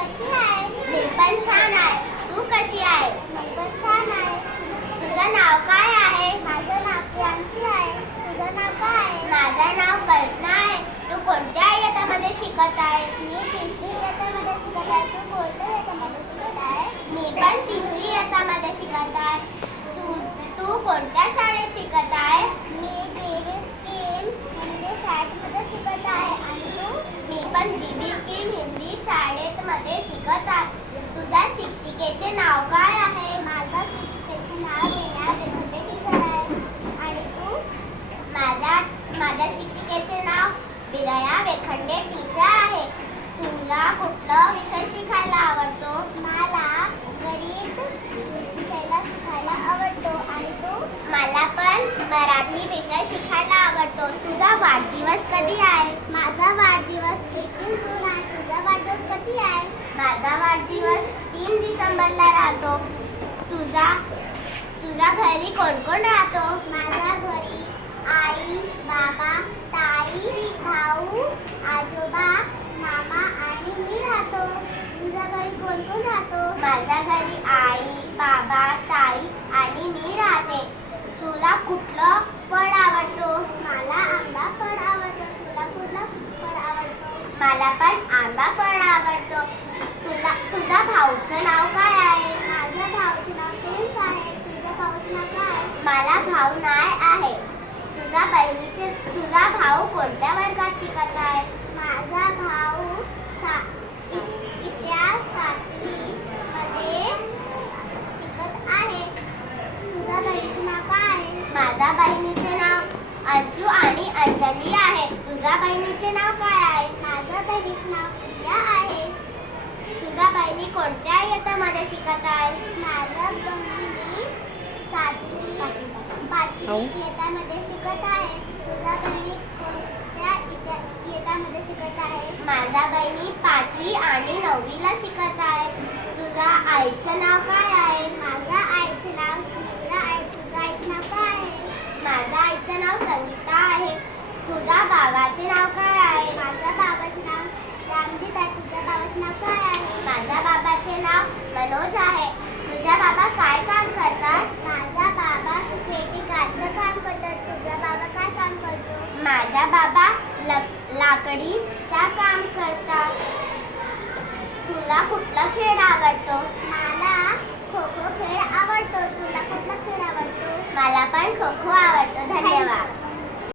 कशी आहे मी पण छान आहे तू कशी आहे मी पण छान आहे तुझं नाव काय आहे माझं नाव प्रियांशी आहे तुझं नाव काय आहे माझं नाव कल्पना आहे तू कोणत्या इयत्तामध्ये शिकत आहे मी तिसरी इयत्तामध्ये शिकत आहे तू कोणत्या इयत्तामध्ये शिकत आहे मी पण तिसरी इयत्तामध्ये शिकत आहे तू तू कोणत्या शाळेत शिकत आहे मी जीवी स्कीम हिंदी शाळेमध्ये शिकत आहे आणि तू मी पण जी बी स्कीम हिंदी शाळेत मध्ये शिकत आहे तुझ्या शिक्षिकेचे नाव काय आहे माझ्या शिक्षिकेचे नाव विना वेगुंडे टीचर आहे आणि तू माझ्या माझ्या शिक्षिकेचे नाव विरया वेखंडे टीचर आहे तुला कुठला विषय शिकायला आवडतो मला गणित विषयाला शिकायला आवडतो आणि तू मला पण मराठी विषय शिकायला आवडतो तुझा वाढदिवस कधी आहे माझा वाढदिवस एकतीस जून आहे तुझा वाढदिवस कधी आहे माझा वाढदिवस नंबरला राहतो. तुझा तुझा घरी कोण कोण राहतो? माझ्या घरी आई बाबा ताई भाऊ आजोबा मामा आणि मी राहतो. तुझ्या घरी कोण कोण राहतो? माझ्या घरी आई बाबा ताई आणि मी राहते. तुला कुठलं फळ आवडतो? मला आंबा फळ आवडतो. तुला कुठलं फळ आवडतो? मला पण आंबा फळ आवडतो. तुला तुझा भाऊचं नाव काय आहे माझ्या भाऊचे नाव प्रिन्स आहे तुझ्या भाऊचे नाव काय आहे? मला भाऊ नाही आहे तुझा बहिणीचे तुझा भाऊ कोणत्या वर्गात शिकत आहे माझा भाऊ सा इत्या सातवी मध्ये शिकत आहे तुझ्या बहिणीचे नाव काय आहे माझ्या बहिणीचे नाव अंशू आणि अंजली आहे. तुझ्या बहिणीचे नाव काय आहे? माझ्या बहिणीचे नाव प्रिया आहे. तुझ्या बहिणी कोणत्या इयत्तामध्ये शिकत आहे माझा बहिणी सातवी पाचवी इयत्तामध्ये शिकत आहे. तुझ्या बहिणी कोणत्या इयत्ता- इयत्तामध्ये शिकत आहे? माझ्या बहिणी पाचवी आणि नववीला शिकत आहे. तुझ्या आईचं नाव काय आहे माझ्या आईचे नाव स्मिता आहे तुझ्या आईचे नाव काय आहे माझ्या आईचं नाव संगीता आहे तुझ्या बाबाचे नाव काय आहे माझ्या बाबाचे नाव रामजीत आहे तुझ्या बाबाचे नाव काय आहे माझ्या बाबाचे नाव मनोज आहे तुझ्या बाबा काय काम करतात माझा बाबा सिक्युरिटी गार्डचं काम करतात तुझा बाबा काय काम करतो माझा बाबा लक- लाकडीचा काम करतात कुठला खेळ आवडतो? मला खो खो खेळ आवडतो. तुला कुठला खेळ आवडतो? मला पण खो खो आवडतो. धन्यवाद.